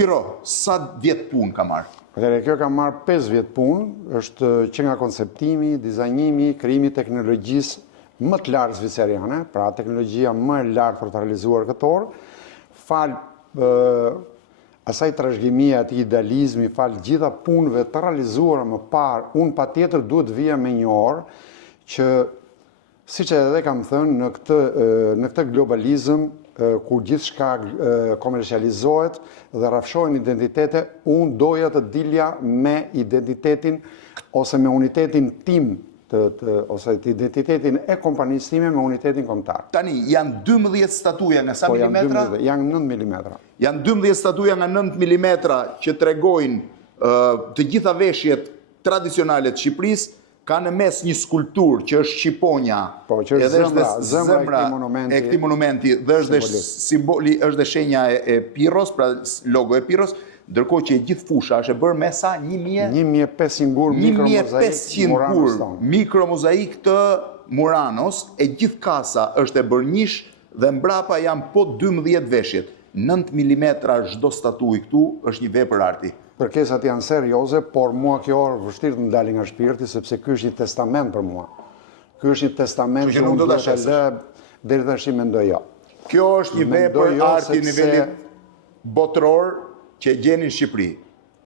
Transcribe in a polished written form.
Piro, sa vjetë punë ka marrë? Atëherë, kjo ka marrë 5 vjetë punë, është që nga konceptimi, dizajnimi, krijimi teknologjisë më të lartë zviceriane, pra teknologjia më e lartë për të realizuar këto orë, falë asaj trashëgimia, atij idealizmi, falë gjitha punëve të realizuara më parë, unë patjetër duhet vija me një orë që, siç edhe kam thënë, në këtë globalizëm, ku gjithçka komercializohet dhe rrafshohen identitete, unë doja të dilja me identitetin ose me unitetin tim, ose të identitetin e kompanisë time me unitetin kombëtar. Tani, janë 12 statuja nga sa milimetra? Janë 9 milimetra. Janë 12 statuja nga 9 milimetra që tregojnë të gjitha veshjet tradicionale të Shqipërisë, ka në mes një skulptur që është Shqiponja, që është zëmra e këtij monumenti, dhe është dhe shenja e Piros, pra logo e Piros, ndërkohë që e gjithë fusha është e bërë me sa 1500 gur mikromozaik të Muranos, e gjithë kasa është e bërë njish dhe mbrapa janë po 12 veshjet. 9 milimetra çdo statuj këtu është një vepër arti. Kërkesat janë serioze, por mua kjo orë vështirë të ndali nga shpirti, sepse ky është një testament për mua. Ky është një testament që unë do të lë deri tash mendoj jo. Kjo është një vepër arti nivelit botëror që e gjeni në Shqipëri.